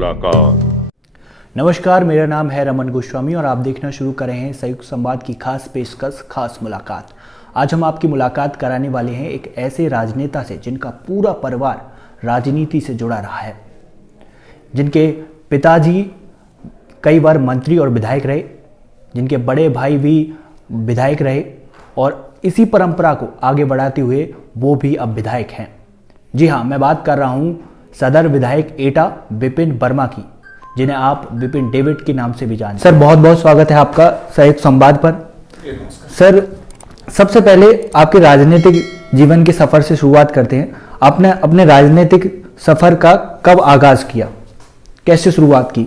मुलाकात। नमस्कार, मेरा नाम है रमन गोस्वामी और आप देखना शुरू कर रहे हैं संयुक्त संवाद की खास पेशकश खास मुलाकात। आज हम आपकी मुलाकात कराने वाले हैं एक ऐसे राजनेता से जिनका पूरा परिवार राजनीति से जुड़ा रहा है, जिनके पिताजी कई बार मंत्री और विधायक रहे, जिनके बड़े भाई भी विधायक रहे और इसी परंपरा को आगे बढ़ाते हुए वो भी अब विधायक हैं। जी हाँ, मैं बात कर रहा हूँ सदर विधायक एटा विपिन वर्मा की, जिन्हें आप विपिन डेविड के नाम से भी जानते हैं। सर, बहुत बहुत स्वागत है आपका संयुक्त संवाद पर। सर, सबसे पहले आपके राजनीतिक जीवन के सफर से शुरुआत करते हैं। आपने अपने राजनीतिक सफर का कब आगाज किया, कैसे शुरुआत की?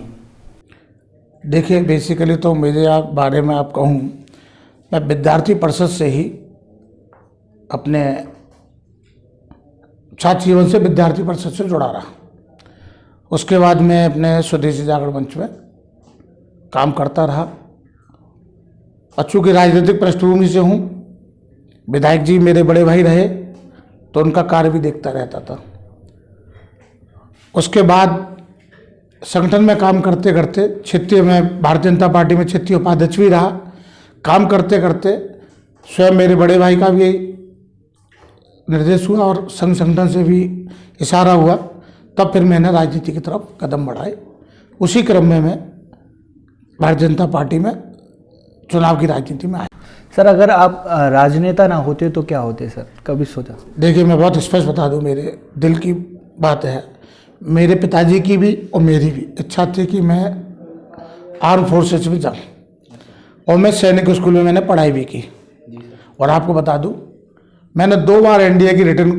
देखिए, बेसिकली तो मेरे बारे में आप कहूँ, मैं विद्यार्थी परिषद से ही अपने छात्र जीवन से विद्यार्थी परिषद से जुड़ा रहा। उसके बाद मैं अपने स्वदेशी जागरण मंच में काम करता रहा। और चूँकि राजनीतिक पृष्ठभूमि से हूँ, विधायक जी मेरे बड़े भाई रहे तो उनका कार्य भी देखता रहता था। उसके बाद संगठन में काम करते करते क्षेत्रीय में भारतीय जनता पार्टी में क्षेत्रीय उपाध्यक्ष भी रहा। काम करते करते स्वयं मेरे बड़े भाई का भी निर्देश हुआ और संघ संगठन से भी इशारा हुआ, तब फिर मैंने राजनीति की तरफ कदम बढ़ाए। उसी क्रम में मैं भारतीय जनता पार्टी में चुनाव की राजनीति में आया। सर, अगर आप राजनेता ना होते तो क्या होते सर, कभी सोचा? देखिए, मैं बहुत स्पष्ट बता दूं, मेरे दिल की बात है। मेरे पिताजी की भी और मेरी भी इच्छा थी कि मैं आर्म फोर्सेज में जाऊँ और मैं सैनिक स्कूल में मैंने पढ़ाई भी की। और आपको बता दूं, मैंने 2 बार एनडीए की रिटर्न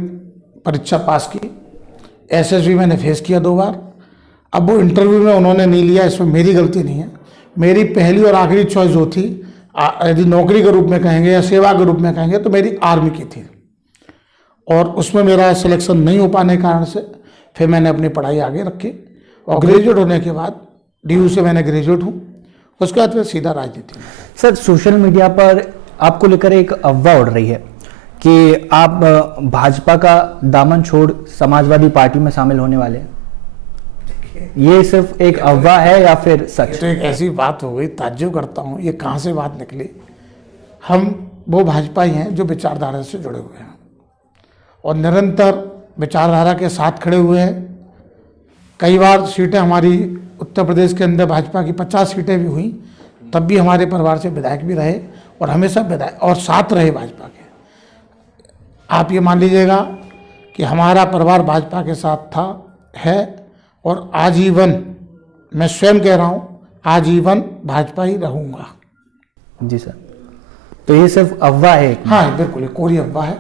परीक्षा पास की। एसएसबी मैंने फेस किया 2 बार। अब वो इंटरव्यू में उन्होंने नहीं लिया, इसमें मेरी गलती नहीं है। मेरी पहली और आखिरी चॉइस जो थी, यदि नौकरी के रूप में कहेंगे या सेवा के रूप में कहेंगे, तो मेरी आर्मी की थी। और उसमें मेरा सिलेक्शन नहीं हो पाने के कारण से फिर मैंने अपनी पढ़ाई आगे रखी और ग्रेजुएट होने के बाद डीयू से मैंने ग्रेजुएट हूँ। उसके बाद फिर सीधा राजनीति में। सर, सोशल मीडिया पर आपको लेकर एक अफवाह उड़ रही है कि आप भाजपा का दामन छोड़ समाजवादी पार्टी में शामिल होने वाले हैं। ये सिर्फ एक अफवाह है या फिर सच? तो एक ऐसी बात हो गई, ताज्जुब करता हूँ ये कहाँ से बात निकली। हम वो भाजपा ही हैं जो विचारधारा से जुड़े हुए हैं और निरंतर विचारधारा के साथ खड़े हुए हैं। कई बार सीटें हमारी उत्तर प्रदेश के अंदर भाजपा की 50 सीटें भी हुई, तब भी हमारे परिवार से विधायक भी रहे और हमेशा विधायक और साथ रहे भाजपा के। आप ये मान लीजिएगा कि हमारा परिवार भाजपा के साथ था, है और आजीवन, मैं स्वयं कह रहा हूँ, आजीवन भाजपा ही रहूँगा। जी सर, तो ये सिर्फ अफवाह है? हाँ, बिल्कुल, ये कोई अफवाह है।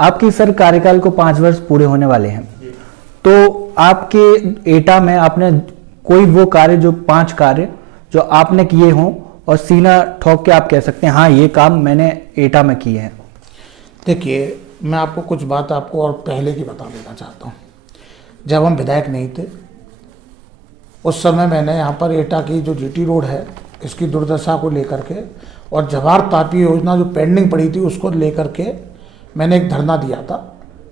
आपकी सर कार्यकाल को 5 वर्ष पूरे होने वाले हैं, तो आपके एटा में आपने कोई वो कार्य, जो 5 कार्य जो आपने किए हों और सीना ठोक के आप कह सकते हैं हाँ ये काम मैंने एटा में किए हैं? देखिए, मैं आपको कुछ बात आपको और पहले की बता देना चाहता हूँ। जब हम विधायक नहीं थे उस समय मैंने यहाँ पर एटा की जो जीटी रोड है, इसकी दुर्दशा को लेकर के और जवाहर तापी योजना जो पेंडिंग पड़ी थी उसको लेकर के मैंने एक धरना दिया था।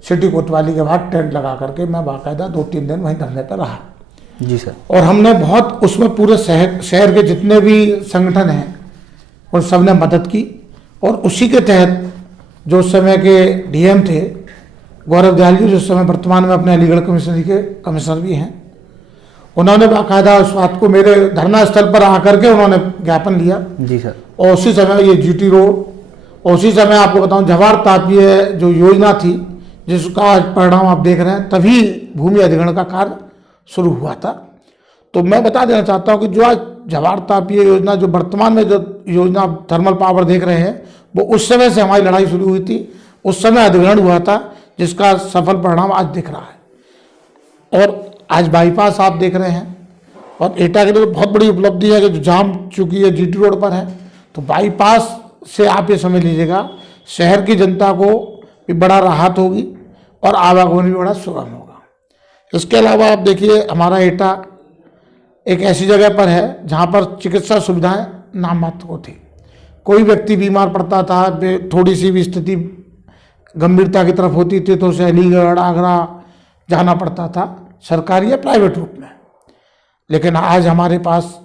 सिटी कोतवाली के बाद टेंट लगा करके मैं बाकायदा 2-3 दिन वहीं धरने पर रहा। जी सर। और हमने बहुत उसमें पूरे शहर के जितने भी संगठन हैं उन सब ने मदद की और उसी के तहत जो उस समय के डीएम थे गौरव दयाल जी, जो समय वर्तमान में अपने अलीगढ़ कमिश्नरी के कमिश्नर भी हैं, उन्होंने बाकायदा उस बात को मेरे धरना स्थल पर आकर के उन्होंने ज्ञापन लिया। जी सर। और उसी समय ये जीटी रोड, उसी समय आपको बताऊं जवाहर तापीय जो योजना थी जिसका आज परिणाम आप देख रहे हैं, तभी भूमि अधिग्रहण का कार्य शुरू हुआ था। तो मैं बता देना चाहता हूं कि जो आज जवाहर तापीय योजना, जो वर्तमान में जो योजना थर्मल पावर देख रहे हैं, वो उस समय से हमारी लड़ाई शुरू हुई थी। उस समय अधिग्रहण हुआ था जिसका सफल परिणाम आज दिख रहा है। और आज बाईपास आप देख रहे हैं और एटा के लिए तो बहुत बड़ी उपलब्धि है कि जो जाम चूंकि ये जीटी रोड पर है, तो बाईपास से आप ये समझ लीजिएगा शहर की जनता को भी बड़ा राहत होगी और आवागमन भी बड़ा सुगम होगा। इसके अलावा आप देखिए, हमारा एटा एक ऐसी जगह पर है जहाँ पर चिकित्सा सुविधाएं नाम मात्र को थी। कोई व्यक्ति बीमार पड़ता था, थोड़ी सी भी स्थिति गंभीरता की तरफ होती थी तो उसे अलीगढ़, आगरा जाना पड़ता था। सरकारी या प्राइवेट रूप में। लेकिन आज हमारे पास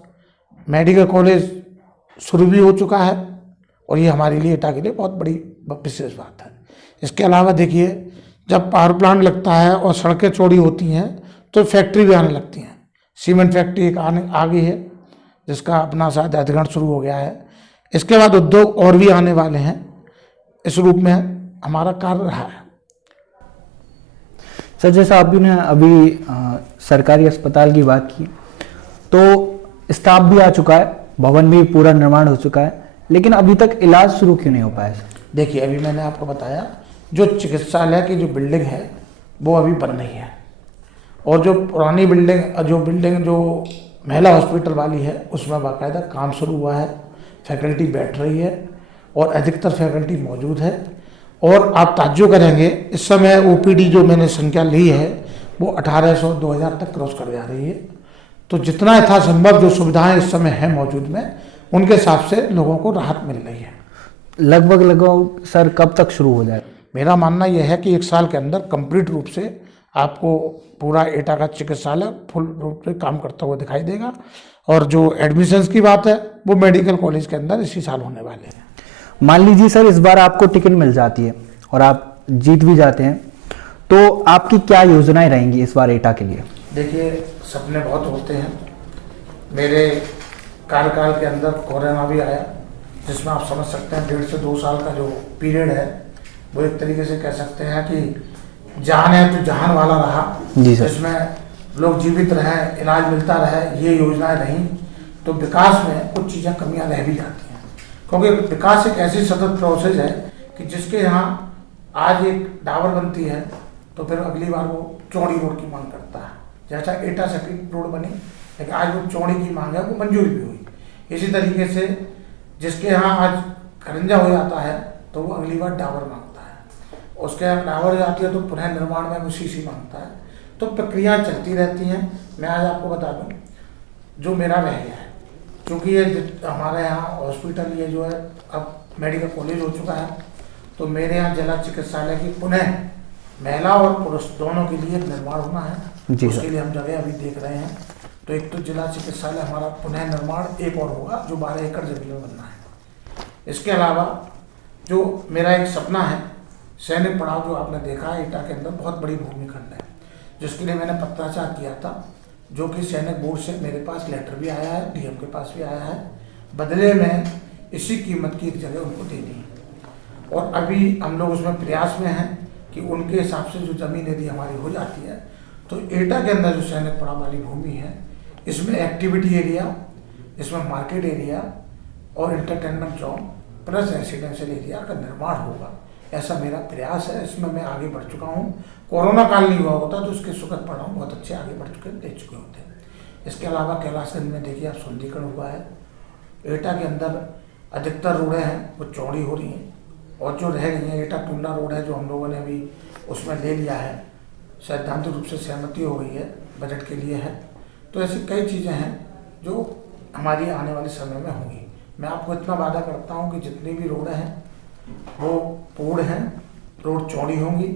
मेडिकल कॉलेज शुरू भी हो चुका है और ये हमारे लिए एटा के लिए बहुत बड़ी विशेष बात है। इसके अलावा देखिए, जब पावर प्लांट लगता है और सड़कें चौड़ी होती हैं तो फैक्ट्री भी आने लगती हैं। सीमेंट फैक्ट्री एक आ गई है जिसका अपना शायद अधिग्रहण शुरू हो गया है। इसके बाद उद्योग और भी आने वाले हैं। इस रूप में हमारा कार्य रहा है। सर, जैसा आपने अभी सरकारी अस्पताल की बात की, तो स्टाफ भी आ चुका है, भवन भी पूरा निर्माण हो चुका है, लेकिन अभी तक इलाज शुरू क्यों नहीं हो पाया सर? देखिए, अभी मैंने आपको बताया, जो चिकित्सालय की जो बिल्डिंग है वो अभी बन रही है और जो पुरानी बिल्डिंग जो महिला हॉस्पिटल वाली है उसमें बाकायदा काम शुरू हुआ है, फैकल्टी बैठ रही है और अधिकतर फैकल्टी मौजूद है। और आप ताज्जुब करेंगे, इस समय ओपीडी जो मैंने संख्या ली है वो 1800-2000 तक क्रॉस कर जा रही है। तो जितना यथासंभव जो सुविधाएं इस समय हैं मौजूद में, उनके हिसाब से लोगों को राहत मिल रही है। लगभग सर कब तक शुरू हो जाए? मेरा मानना यह है कि 1 साल के अंदर कंप्लीट रूप से आपको पूरा एटा का चिकित्सालय फुल रूप से काम करता हुआ दिखाई देगा। और जो एडमिशन्स की बात है वो मेडिकल कॉलेज के अंदर इसी साल होने वाले हैं। मान लीजिए सर, इस बार आपको टिकट मिल जाती है और आप जीत भी जाते हैं, तो आपकी क्या योजनाएं रहेंगी इस बार एटा के लिए? देखिए, सपने बहुत होते हैं। मेरे कार्यकाल के अंदर कोरोना भी आया, जिसमें आप समझ सकते हैं 1.5 से 2 साल का जो पीरियड है वो एक तरीके से कह सकते हैं कि जान है तो जहान वाला रहा, जिसमें लोग जीवित रहे, इलाज मिलता रहे, ये योजनाएं रहीं। तो विकास में कुछ चीज़ें कमियां रह भी जाती हैं, क्योंकि विकास एक ऐसी सतत प्रोसेस है कि जिसके यहाँ आज एक टावर बनती है तो फिर अगली बार वो चौड़ी रोड की मांग करता है। जैसा एटा सटीक रोड बनी, लेकिन आज वो चौड़ी की मांग है, वो मंजूरी भी हुई। इसी तरीके से जिसके यहाँ आज खरंजा हो जाता है तो वो अगली बार टावर मांगता है, उसके यहाँ टावर जाती है तो पुनः निर्माण में वो सीसी मांगता है। तो प्रक्रिया चलती रहती हैं। मैं आज आपको बता दूं, जो मेरा रह गया है, क्योंकि ये हमारे यहाँ हॉस्पिटल ये जो है अब मेडिकल कॉलेज हो चुका है, तो मेरे यहाँ जिला चिकित्सालय की पुनः महिला और पुरुष दोनों के लिए निर्माण होना है। उसके लिए हम जगह अभी देख रहे हैं। तो एक तो जिला चिकित्सालय हमारा पुनः निर्माण एक और होगा जो 12 एकड़ जमीन में बनना है। इसके अलावा जो मेरा एक सपना है, सैनिक पड़ाव जो आपने देखा है एटा के अंदर बहुत बड़ी भूमि खंड है, जिसके लिए मैंने पत्राचार किया था, जो कि सैनिक बोर्ड से मेरे पास लेटर भी आया है, डीएम के पास भी आया है। बदले में इसी कीमत की एक जगह उनको देनी है और अभी हम लोग उसमें प्रयास में हैं कि उनके हिसाब से जो ज़मीन यदि हमारी हो जाती है तो एटा के अंदर जो सैनिक पड़ाव वाली भूमि है, इसमें एक्टिविटी एरिया, इसमें मार्केट एरिया और entertainment zone plus residential area का निर्माण होगा, ऐसा मेरा प्रयास है। इसमें मैं आगे बढ़ चुका हूँ। कोरोना काल नहीं हुआ होता तो उसके सुखद परिणाम बहुत अच्छे आगे बढ़ चुके दे चुके होते हैं। इसके अलावा कैलाशगंज में देखिए आप सौंदर्यीकरण हुआ है। एटा के अंदर अधिकतर रोडें हैं वो चौड़ी हो रही हैं और जो रह गई हैं, एटा टुंडा रोड है जो हम लोगों ने अभी उसमें ले लिया है, सैद्धांतिक रूप से सहमति हो गई है, बजट के लिए है। तो ऐसी कई चीज़ें हैं जो हमारी आने वाले समय में होंगी। मैं आपको इतना वादा करता हूँ कि जितनी भी रोडें हैं वो पूर्ण हैं, रोड चौड़ी होंगी,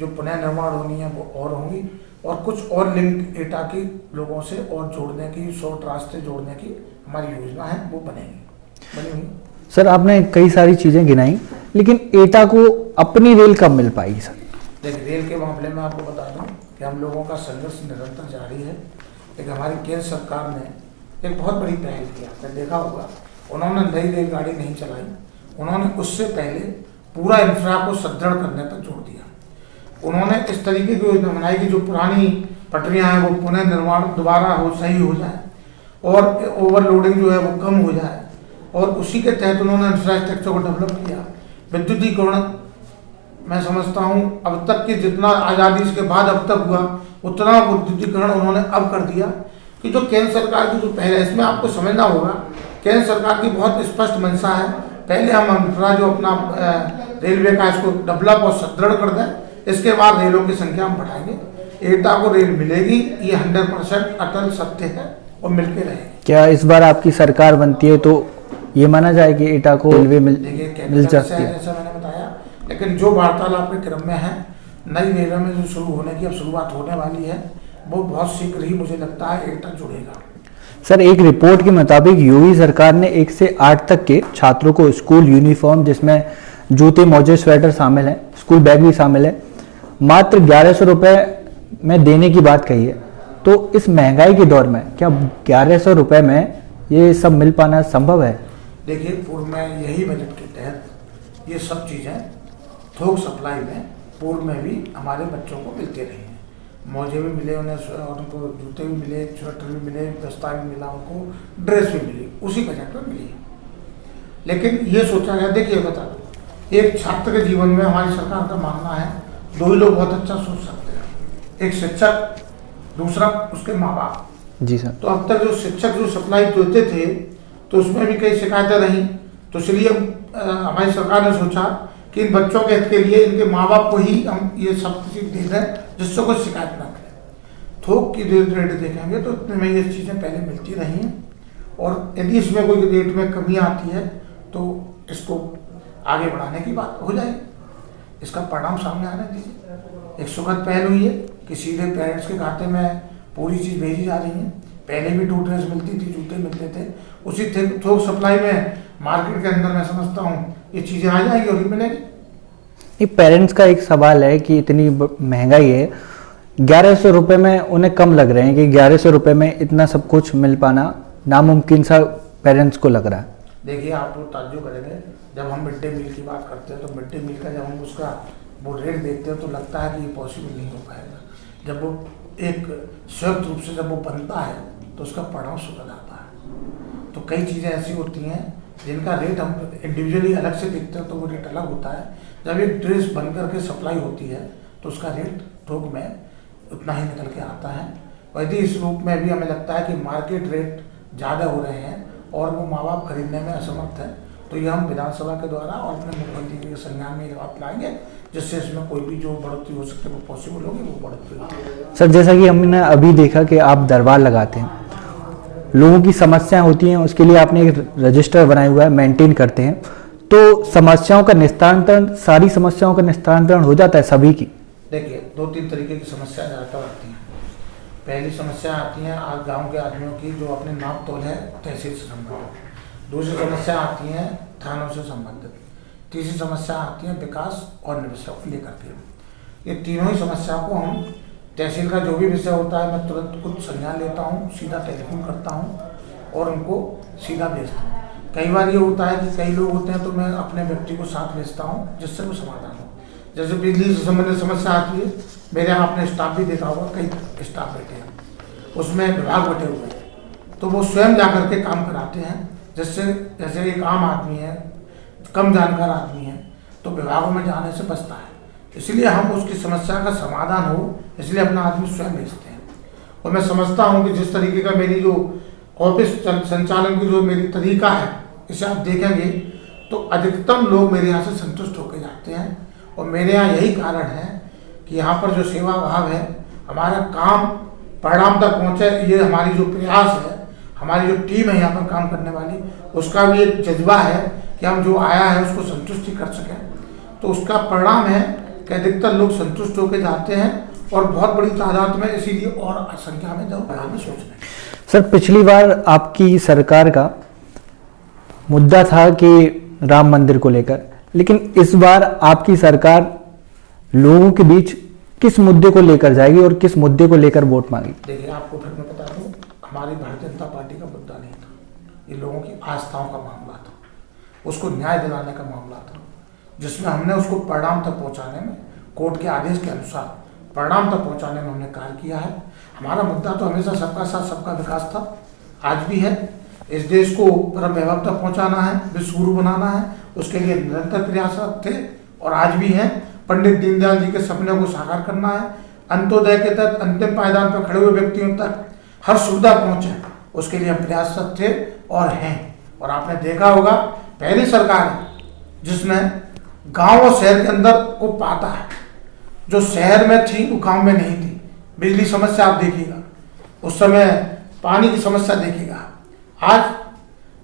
जो पुनः निर्माण होनी है वो और होंगी और कुछ और लिंक एटा की लोगों से और जोड़ने की, शॉर्ट रास्ते जोड़ने की हमारी योजना है, वो बनी हुई। सर, आपने कई सारी चीज़ें गिनाई, लेकिन एटा को अपनी रेल कब मिल पाएगी सर? देखिए, रेल के मामले में आपको बता दूं कि हम लोगों का संघर्ष निरंतर जारी है। लेकिन हमारी केंद्र सरकार ने एक बहुत बड़ी पहल की, आपने देखा होगा, उन्होंने नई रेलगाड़ी नहीं चलाई, उन्होंने उससे पहले पूरा इंफ्रा को सुदृढ़ करने पर जोर दिया। उन्होंने इस तरीके की योजना बनाई कि जो पुरानी पटरियां हैं वो पुनः निर्माण दोबारा सही हो जाए और ओवरलोडिंग जो है वो कम हो जाए, और उसी के तहत उन्होंने इंफ्रास्ट्रक्चर को डेवलप किया। विद्युतीकरण मैं समझता हूँ अब तक की जितना आज़ादी इसके बाद अब तक हुआ उतना विद्युतीकरण उन्होंने अब कर दिया कि जो केंद्र सरकार की जो पहले, इसमें आपको समझना होगा केंद्र सरकार की बहुत स्पष्ट मंशा है, पहले हम इंफ्रा जो अपना रेलवे का इसको डेवलप और सुदृढ़ कर दें, इसके बाद रेलों की संख्या हम बढ़ाएंगे। एटा को रेल मिलेगी, ये 100% अटल सत्य है और मिलके रहेगी। क्या इस बार आपकी सरकार बनती है तो ये माना जाए कि एटा को रेलवे मिल सकती है? जैसा मैंने बताया, लेकिन जो वार्तालाप के क्रम में है, नई रेलवे में जो शुरू होने की अब शुरुआत होने वाली है, वो बहुत शीघ्र ही मुझे लगता है एक तक जुड़ेगा। सर, एक रिपोर्ट के मुताबिक योगी सरकार ने 1 से 8 तक के छात्रों को स्कूल यूनिफॉर्म, जिसमें जूते, मोजे, स्वेटर शामिल है, स्कूल बैग भी शामिल है, मात्र 1100 रुपये में देने की बात कही है। तो इस महंगाई के दौर में क्या 1100 रुपये में ये सब मिल पाना संभव है? देखिए, पूर्व में यही बजट के तहत ये सब चीज़ें थोक सप्लाई में पूर्व में भी हमारे बच्चों को मिलते रही हैं। मोजे भी मिले उन्हें, और उनको जूते भी मिले, स्वेटर भी मिले, दस्ता भी मिला, उनको ड्रेस भी मिली, उसी बजट में मिली। लेकिन ये सोचा गया, देखिए बता दो, एक छात्र के जीवन में हमारी सरकार का मानना है 2 ही लोग बहुत अच्छा सोच सकते हैं, एक शिक्षक, दूसरा उसके माँ बाप। जी सर। तो अब तक जो शिक्षक जो सप्लाई देते थे तो उसमें भी कई शिकायतें रहीं, तो इसलिए हमारी सरकार ने सोचा कि इन बच्चों के हित के लिए इनके माँ बाप को ही हम ये सब चीज़ दे दें जिससे कोई शिकायत ना करें। थोक की रेट देखेंगे तो इतने में ये चीज़ें पहले मिलती रही हैं, और यदि इसमें कोई रेट में कमी आती है तो इसको आगे बढ़ाने की बात हो जाएगी। इसका परिणाम सामने आने दीजिए। एक सुखद पहल हुई है कि सीधे पेरेंट्स के खाते में पूरी चीज़ भेजी जा रही है। पहले भी 2 ड्रेस मिलती थी, जूते मिलते थे, उसी थोक सप्लाई में मार्केट के अंदर मैं समझता हूँ ये चीज़ें आ जाएंगी और भी मिलेगी। ये पेरेंट्स का एक सवाल है कि इतनी महंगाई है, 1100 रुपये में उन्हें कम लग रहे हैं कि 1100 रुपये में इतना सब कुछ मिल पाना नामुमकिन सा पेरेंट्स को लग रहा है। देखिए, आप लोग ताज्जुब करेंगे, जब हम मिड डे मील की बात करते हैं तो मिड डे मील का जब हम उसका वो रेट देखते हैं तो लगता है कि ये पॉसिबल नहीं हो पाएगा। जब वो एक संयुक्त रूप से जब वो बनता है तो उसका परिणाम सुधर आता है। तो कई चीज़ें ऐसी होती हैं जिनका रेट हम इंडिविजुअली अलग से देखते हैं तो वो रेट अलग होता है। जब एक ड्रेस बन करके सप्लाई होती है तो उसका रेट थोक में उतना ही निकल के आता है। वैसे इस रूप में भी हमें लगता है कि मार्केट रेट ज़्यादा हो रहे हैं और वो माँ बाप खरीदने में असमर्थ है। तो ये हम विधानसभा के द्वारा और अपने मुख्यमंत्री के संज्ञान में ये बात लाएंगे जिससे इसमें कोई भी जो बढ़ोतरी हो सकती है वो पॉसिबल होगी, वो बढ़ोतरी होगी। सर, जैसा कि हमने अभी देखा कि आप दरबार लगाते हैं, लोगों की समस्याएं होती हैं, उसके लिए आपने एक रजिस्टर बनाया हुआ है, मेंटेन करते हैं, तो समस्याओं का निस्तारण, सारी समस्याओं का निस्तारण हो जाता है सभी की? देखिए, 2-3 तरीके की समस्याएं ज़्यादातर आती हैं। पहली समस्या आती हैं आज गाँव के आदमियों की जो अपने नाप तोल है तहसील से संबंधित। दूसरी समस्या आती हैं थानों से संबंधित। तीसरी समस्या आती है विकास और निवेश को लेकर के। ये तीनों ही समस्या को हम तहसील का जो भी विषय होता है मैं तुरंत कुछ संज्ञान लेता हूँ, सीधा टेलीफोन करता हूँ और उनको सीधा भेजता हूँ। कई बार ये होता है कि कई लोग होते हैं तो मैं अपने व्यक्ति को साथ भेजता हूँ जिससे वो समाधान हो। जैसे बिजली से संबंधित समस्या आती है, मेरे यहाँ आपने स्टाफ भी देखा होगा, कई स्टाफ बैठे हैं, उसमें विभाग बैठे हुए हैं, तो वो स्वयं जा करके काम कराते हैं। जिससे जैसे एक आम आदमी है, कम जानकार आदमी है, तो विभागों में जाने से बचता है। इसलिए हम उसकी समस्या का समाधान हो इसलिए अपना आदमी स्वयं भेजते हैं। और मैं समझता हूँ कि जिस तरीके का मेरी जो ऑफिस संचालन की जो मेरी तरीका है, इसे आप देखेंगे तो अधिकतम लोग मेरे यहाँ से संतुष्ट होकर जाते हैं। और मेरे यहाँ यही कारण है कि यहाँ पर जो सेवा भाव है, हमारा काम परिणाम तक पहुँचे, ये हमारी जो प्रयास है, हमारी जो टीम है यहाँ पर काम करने वाली, उसका भी एक जज्बा है कि हम जो आया है उसको संतुष्टि कर सकें। तो उसका परिणाम है कि अधिकतर लोग संतुष्ट होकर जाते हैं और बहुत बड़ी तादाद में, इसीलिए और संख्या में जब बढ़ाने सोच रहे हैं। सर, पिछली बार आपकी सरकार का मुद्दा था कि राम मंदिर को लेकर, लेकिन इस बार आपकी सरकार लोगों के बीच किस मुद्दे को लेकर जाएगी और किस मुद्दे को लेकर वोट मांगी? देखिए, आपको फिर मैं बता दूं, हमारी भारतीय जनता पार्टी का मुद्दा नहीं था, ये लोगों की आस्थाओं का मामला था, उसको न्याय दिलाने का मामला था, जिसमें हमने उसको परिणाम तक पहुंचाने में, कोर्ट के आदेश के अनुसार परिणाम तक पहुंचाने में हमने कार्य किया है। हमारा मुद्दा तो हमेशा सबका साथ सबका विकास था, आज भी है। इस देश को परम वैभव तक पहुँचाना है, विश्व गुरु बनाना है, उसके लिए निरंतर प्रयासरत थे और आज भी हैं। पंडित दीनदयाल जी के सपने को साकार करना है, अंत्योदय के तहत अंतिम पायदान पर खड़े हुए व्यक्तियों तक हर सुविधा पहुंचे, उसके लिए हम प्रयासरत थे और हैं। और आपने देखा होगा, पहली सरकार है जिसने गांव और शहर के अंदर को पाता है, जो शहर में थी वो गांव में नहीं थी। बिजली समस्या आप देखिएगा, उस समय पानी की समस्या देखिएगा, आज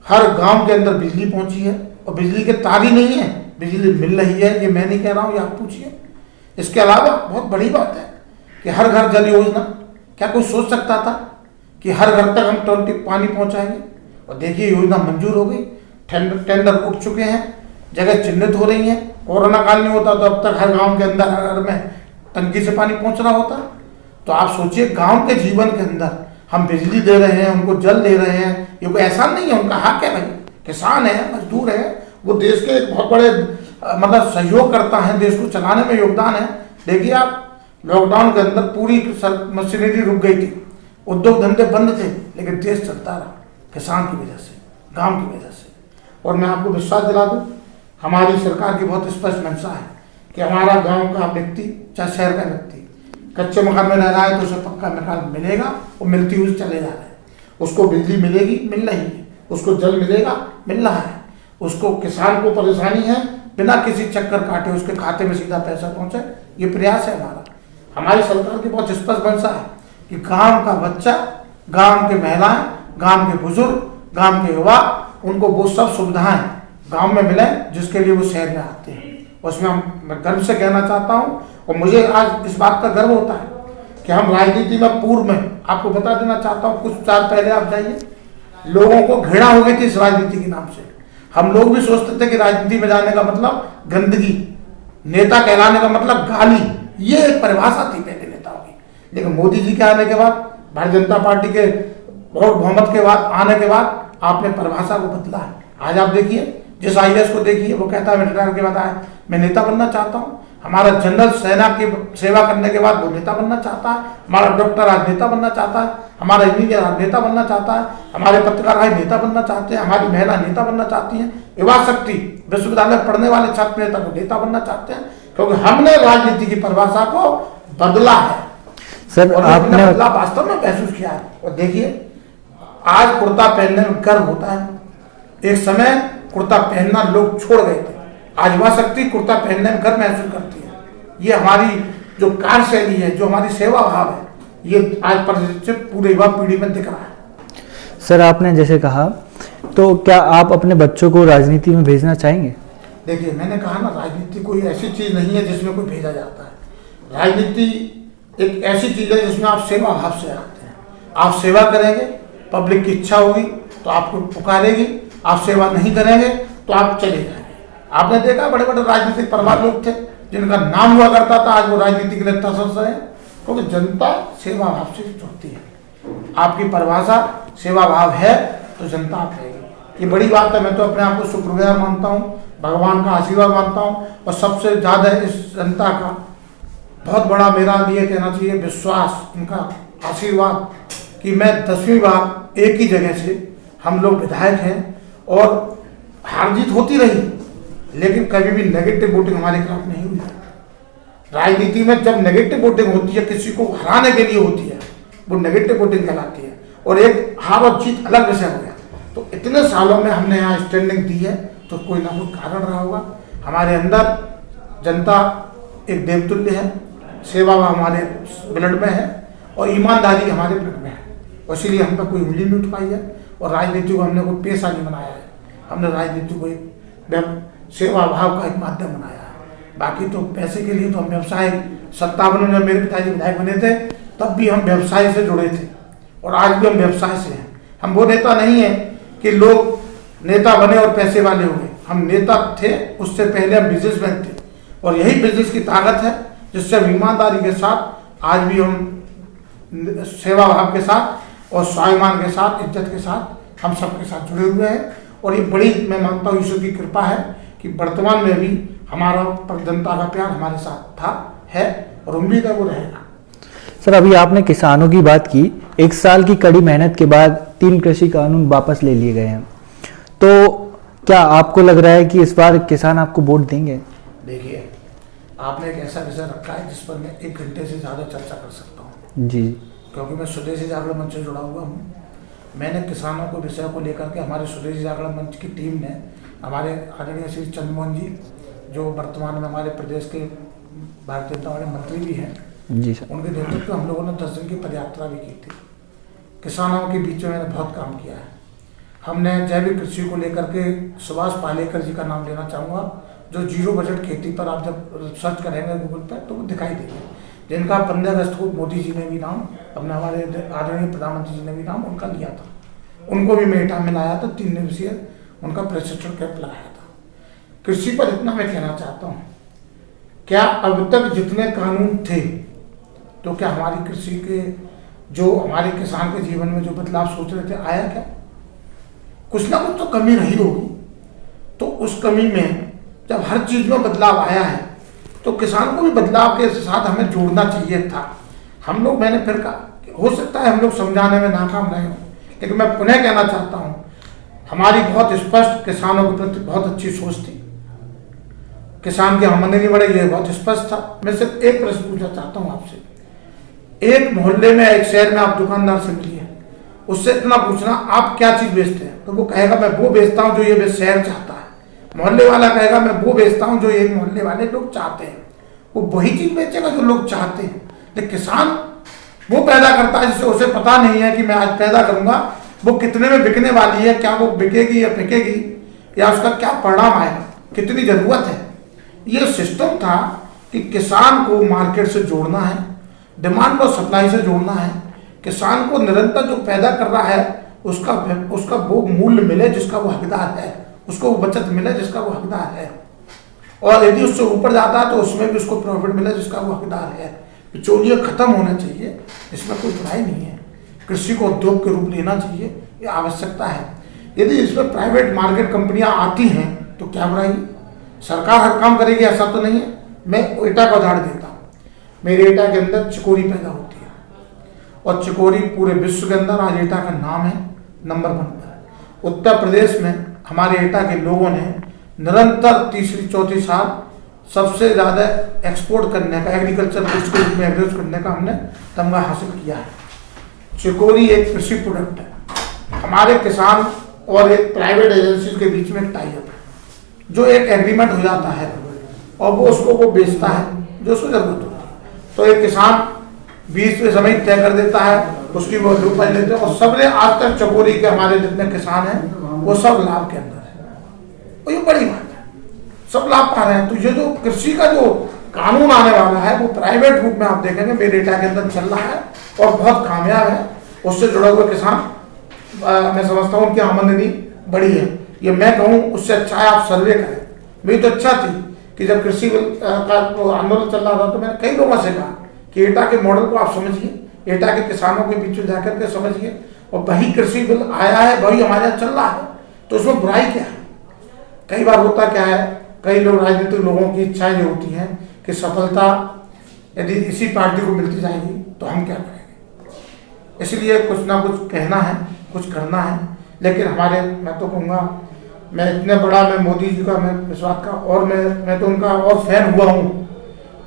हर गांव के अंदर बिजली पहुंची है और बिजली के तार ही नहीं है, बिजली मिल रही है। ये मैं नहीं कह रहा हूँ, ये आप पूछिए। इसके अलावा बहुत बड़ी बात है कि हर घर जल योजना, क्या कोई सोच सकता था कि हर घर तक हम टोटी पानी पहुंचाएंगे? और देखिए योजना मंजूर हो गई, टेंडर उठ चुके हैं, जगह चिन्हित हो रही हैं। कोरोना काल नहीं होता तो अब तक हर गांव के अंदर हर घर में टंकी से पानी पहुंच रहा होता। तो आप सोचिए गांव के जीवन के अंदर हम बिजली दे रहे हैं, उनको जल दे रहे हैं, ये कोई एहसान नहीं है, उनका हक है भाई। किसान है, मजदूर है, वो देश के एक बहुत बड़े मतलब सहयोग करता है, देश को चलाने में योगदान है। देखिए आप लॉकडाउन के अंदर पूरी मशीनरी रुक गई थी, उद्योग धंधे बंद थे, लेकिन देश चलता रहा किसान की वजह से, गांव की वजह से। और मैं आपको विश्वास दिला दूं, हमारी सरकार की बहुत स्पष्ट मंशा है कि हमारा गांव का व्यक्ति चाहे शहर का व्यक्ति कच्चे मकान में रह रहा है तो उसे पक्का मकान मिलेगा, वो मिलती हुई चले जा रहे हैं। उसको बिजली मिलेगी, मिल रही है, उसको जल मिलेगा, मिल रहा है, उसको किसान को परेशानी है, बिना किसी चक्कर काटे उसके खाते में सीधा पैसा पहुंचे, ये प्रयास है हमारा। हमारी सरकार की बहुत स्पष्ट मंशा है कि गांव का बच्चा, गांव के महिलाएं, गांव के बुजुर्ग, गांव के युवा, उनको वो सब सुविधाएं गांव में मिले जिसके लिए वो शहर में आते हैं। उसमें मैं गर्व से कहना चाहता हूं, और मुझे आज इस बात का गर्व होता है कि हम राजनीति में पूर्व में आपको बता देना चाहता हूं, कुछ साल पहले आप जाइए, लोगों को घृणा हो गई थी इस राजनीति के नाम से। हम लोग भी सोचते थे कि राजनीति में जाने का मतलब गंदगी, नेता कहलाने का मतलब गाली, ये एक परिभाषा थी पहले नेताओं की। लेकिन मोदी जी के आने के बाद, भारतीय जनता पार्टी के बहुत बहुमत के बाद आने के बाद आपने परिभाषा को बदला है। आज आप देखिए, जिस IAS को देखिए, वो कहता है मैं रिटायर के बाद आया, मैं नेता बनना चाहता हूँ। हमारा जनरल सेना की सेवा करने के बाद वो नेता बनना चाहता है, हमारा डॉक्टर आज नेता बनना चाहता है, हमारा इंजीनियर आज नेता बनना चाहता है, हमारे पत्रकार आज नेता बनना चाहते हैं, हमारी महिला नेता बनना चाहती हैं, युवा शक्ति विश्वविद्यालय पढ़ने वाले छात्र नेता को नेता बनना चाहते हैं, क्योंकि हमने राजनीति की परिभाषा को बदला है। सर आपने बदलाव वास्तव में महसूस किया है। और देखिए आज कुर्ता पहनने में गर्व होता है, एक समय कुर्ता पहनना लोग छोड़ गए थे, आज युवा शक्ति कुर्ता पहनने में गर्व महसूस करती है। ये हमारी जो कार्यशैली है, जो हमारी सेवा भाव है, ये आज पर पूरे युवा पीढ़ी में दिख रहा है। सर आपने जैसे कहा, तो क्या आप अपने बच्चों को राजनीति में भेजना चाहेंगे? देखिए मैंने कहा ना, राजनीति कोई ऐसी चीज नहीं है जिसमें कोई भेजा जाता है। राजनीति एक ऐसी चीज है जिसमें आप सेवा भाव से आते हैं। आप सेवा करेंगे, पब्लिक की इच्छा होगी तो आपको पुकारेगी, आप सेवा नहीं करेंगे तो आप चले जाएंगे। आपने देखा बड़े बड़े राजनीतिक परिवार लोग थे जिनका नाम हुआ करता था, आज वो राजनीति के लिए तसस्स है, क्योंकि जनता सेवा भाव से जुड़ती है। आपकी परिभाषा सेवा भाव है तो जनता आप रहेगी, ये बड़ी बात है। मैं तो अपने आप को शुक्रगुजार मानता हूँ, भगवान का आशीर्वाद मानता हूँ, और सबसे ज्यादा इस जनता का बहुत बड़ा मेरा लिए कहना चाहिए विश्वास, उनका आशीर्वाद कि मैं 10वीं बार एक ही जगह से हम लोग विधायक हैं, और हार जीत होती रही लेकिन कभी भी नेगेटिव वोटिंग हमारे खिलाफ नहीं हुई। राजनीति में जब नेगेटिव वोटिंग होती है, किसी को हराने के लिए होती है, वो नेगेटिव वोटिंग कहलाती है, और एक हार और जीत अलग विषय हो गया। तो इतने सालों में हमने यहाँ स्टैंडिंग दी है तो कोई ना कोई कारण रहा होगा। हमारे अंदर जनता एक देवतुल्य है, सेवा हमारे ब्लड में है, और ईमानदारी हमारे ब्लड में है, और इसीलिए हम पर कोई उंगली नहीं उठ पाई है। और राजनीति को हमने कोई पेशा नहीं बनाया है, हमने राजनीति को एक सेवा भाव का एक माध्यम बनाया है। बाकी तो पैसे के लिए तो हम व्यवसाय 57 में जब मेरे पिताजी विधायक बने थे तब भी हम व्यवसाय से जुड़े थे, और आज भी हम व्यवसाय से हैं। हम वो नेता नहीं है कि लोग नेता बने और पैसे वाले हो गए, हम नेता थे, उससे पहले हम बिजनेसमैन थे, और यही बिजनेस की ताकत है जिससे हम ईमानदारी के साथ आज भी हम सेवा भाव के साथ और स्वाभिमान के साथ, इज्जत के साथ हम सबके साथ जुड़े हुए हैं। और ये बड़ी मैं मानता हूँ ईश्वर की कृपा है कि वर्तमान में भी हमारा जनता का प्यार हमारे साथ था, है, और उम्मीद है वो रहेगा। सर अभी आपने किसानों की बात की, 1 साल की कड़ी मेहनत के बाद 3 कृषि कानून वापस ले लिए गए हैं, तो क्या आपको लग रहा है कि इस बार किसान आपको वोट देंगे? देखिए आपने एक ऐसा विषय रखा है जिस पर मैं 1 घंटे से ज़्यादा चर्चा कर सकता हूँ जी, क्योंकि मैं स्वदेशी जागरण मंच से जुड़ा हुआ हूँ। मैंने किसानों को विषय को लेकर के हमारे स्वदेशी जागरण मंच की टीम ने, हमारे आदरणीय श्री चंद्रमोहन जी जो वर्तमान में हमारे प्रदेश के भारतीय जनता पार्टी मंत्री भी हैं जी सर, उनके नेतृत्व में हम लोगों ने 10 दिन की पदयात्रा भी की थी। किसानों के बीच में मैंने बहुत काम किया है। हमने जैविक कृषि को लेकर के सुभाष पालेकर जी का नाम लेना चाहूँगा, जो 0 बजट खेती पर आप जब सर्च करेंगे गूगल पर तो वो दिखाई देंगे। जिनका 15 अगस्त को मोदी जी ने भी नाम, अपने हमारे आदरणीय प्रधानमंत्री जी ने भी नाम उनका लिया था, उनको भी मैं एटा में लाया था, 3 दिवसीय उनका प्रशिक्षण कैंप लगाया था। कृषि पर इतना मैं कहना चाहता हूँ, क्या अब तक जितने कानून थे तो क्या हमारी कृषि के जो हमारे किसान के जीवन में जो बदलाव सोच रहे थे आया क्या? कुछ ना कुछ तो कमी रही होगी। तो उस कमी में जब हर चीज में बदलाव आया है तो किसान को भी बदलाव के साथ हमें जोड़ना चाहिए था। हम लोग, मैंने फिर कहा, हो सकता है हम लोग समझाने में नाकाम रहे हों, लेकिन मैं पुनः कहना चाहता हूं, हमारी बहुत स्पष्ट किसानों के प्रति बहुत अच्छी सोच थी। किसान की आमदनी बढ़े, ये बहुत स्पष्ट था। मैं सिर्फ एक प्रश्न पूछना चाहता हूं आपसे, एक मोहल्ले में, एक शहर में आप दुकानदार से मिलिए, उससे इतना पूछना आप क्या चीज बेचते हैं, तो वो कहेगा मैं वो बेचता हूं जो ये शहर चाहता है। मोहल्ले वाला कहेगा मैं वो बेचता हूं जो ये मोहल्ले वाले लोग चाहते हैं। वो वही चीज बेचेगा जो लोग चाहते हैं। लेकिन किसान वो पैदा करता है जिससे उसे पता नहीं है कि मैं आज पैदा करूंगा वो कितने में बिकने वाली है, क्या वो बिकेगी या बिकेगी, या उसका क्या परिणाम आएगा, कितनी जरूरत है। ये सिस्टम था कि किसान को मार्केट से जोड़ना है, डिमांड और सप्लाई से जोड़ना है, किसान को निरंतर जो पैदा कर रहा है उसका वो मूल्य मिले जिसका वो हकदार है, उसको वो बचत मिले जिसका वो हकदार है, और यदि उससे ऊपर जाता है तो उसमें भी उसको प्रॉफिट मिले जिसका वो हकदार है। बिचौलिए खत्म होने चाहिए, इसमें कोई बुराई नहीं है। कृषि को उद्योग के रूप लेना चाहिए, ये आवश्यकता है। यदि इसमें प्राइवेट मार्केट कंपनियां आती हैं तो क्या बुराई, सरकार हर काम करेगी ऐसा तो नहीं है। मैं एटा का उदाहरण देता हूँ, मेरे एटा के अंदर चिकोरी पैदा होती है, और चिकोरी पूरे विश्व के अंदर आज एटा का नाम है, नंबर 1 पर। उत्तर प्रदेश में हमारे एटा के लोगों ने निरंतर तीसरी चौथी साल सबसे ज़्यादा एक्सपोर्ट करने का, एग्रीकल्चर गुड्स के रूप में एग्रीज करने का हमने तमगा हासिल किया है। चिकोरी एक कृषि प्रोडक्ट है। हमारे किसान और एक प्राइवेट एजेंसी के बीच में एक टाई अप है, जो एक एग्रीमेंट हो जाता है और वो उसको वो बेचता है जो उसको जरूरत होती है। तो एक किसान बीच में जमीन तय कर देता है, उसकी वो रुपये लेते हैं, और सबने आज तक चिकोरी के हमारे जितने किसान हैं वो सब लाभ के अंदर है, और ये बड़ी बात है, सब लाभ पा रहे हैं। तो ये जो कृषि का जो कानून आने वाला है वो प्राइवेट रूप में आप देखेंगे मेरे एटा के अंदर चल रहा है और बहुत कामयाब है। उससे जुड़े हुए किसान, मैं समझता हूँ उनकी आमदनी बढ़ी है। ये मैं कहूँ उससे अच्छा है आप सर्वे करें। मेरी तो अच्छा थी कि जब कृषि का आंदोलन चल रहा था तो मैंने कई लोगों से कहा कि एटा के मॉडल को आप समझिए, एटा के किसानों के बीच में जाकर के समझिए, और वही कृषि बिल आया है, वही हमारे यहाँ चल रहा है, तो उसमें बुराई क्या है। कई बार होता क्या है, कई लोग, राजनीतिक लोगों की इच्छाएं ये होती हैं कि सफलता यदि इसी पार्टी को मिलती जाएगी तो हम क्या करेंगे। इसलिए कुछ ना कुछ कहना है, कुछ करना है। लेकिन हमारे, मैं तो कहूँगा, मैं इतने बड़ा, मैं मोदी जी का, मैं विश्वास का, और मैं तो उनका और फैन हुआ हूँ।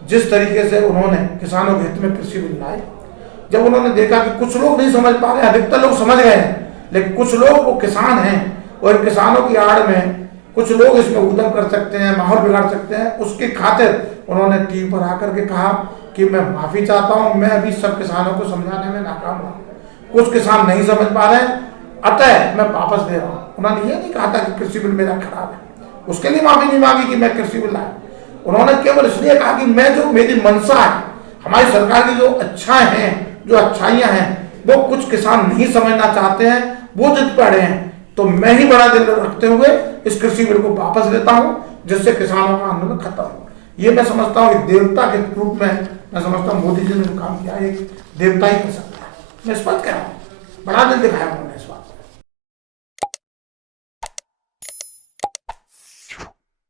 जिस तरीके से उन्होंने किसानों के हित में कृषि बिल लाए, जब उन्होंने देखा कि कुछ लोग नहीं समझ पा रहे, अधिकतर लोग समझ गए हैं, लेकिन कुछ लोग वो किसान हैं और किसानों की आड़ में कुछ लोग इसमें उद्यम कर सकते हैं, माहौल बिगाड़ सकते हैं, उसके खातिर उन्होंने टीवी पर आकर के कहा कि मैं माफी चाहता हूं, मैं अभी सब किसानों को समझाने में नाकाम रहा, कुछ किसान नहीं समझ पा रहे हैं, अतः मैं वापस दे रहा हूं। उन्होंने ये नहीं कहा था कि कृषि बिल मेरा खराब है, उसके लिए माफी नहीं मांगी कि मैं कृषि बिल लाया। उन्होंने केवल इसलिए कहा कि मैं, जो मेरी मंशा है, हमारी सरकार की जो अच्छाएं हैं, जो अच्छाइयां हैं, वो कुछ किसान नहीं समझना चाहते हैं, वो जिद पड़े हैं, तो मैं ही बड़ा दिल रखते हुए इस कृषि बिल को वापस लेता हूं, जिससे किसानों का आंदोलन खत्म हो। ये मैं समझता हूँ कि देवता के रूप में मैं समझता हूँ मोदी जी ने जो काम किया एक देवता ही कर सकता है। मैं स्पष्ट कह रहा हूँ, बड़ा दिल दिखाया उन्होंने इस बात।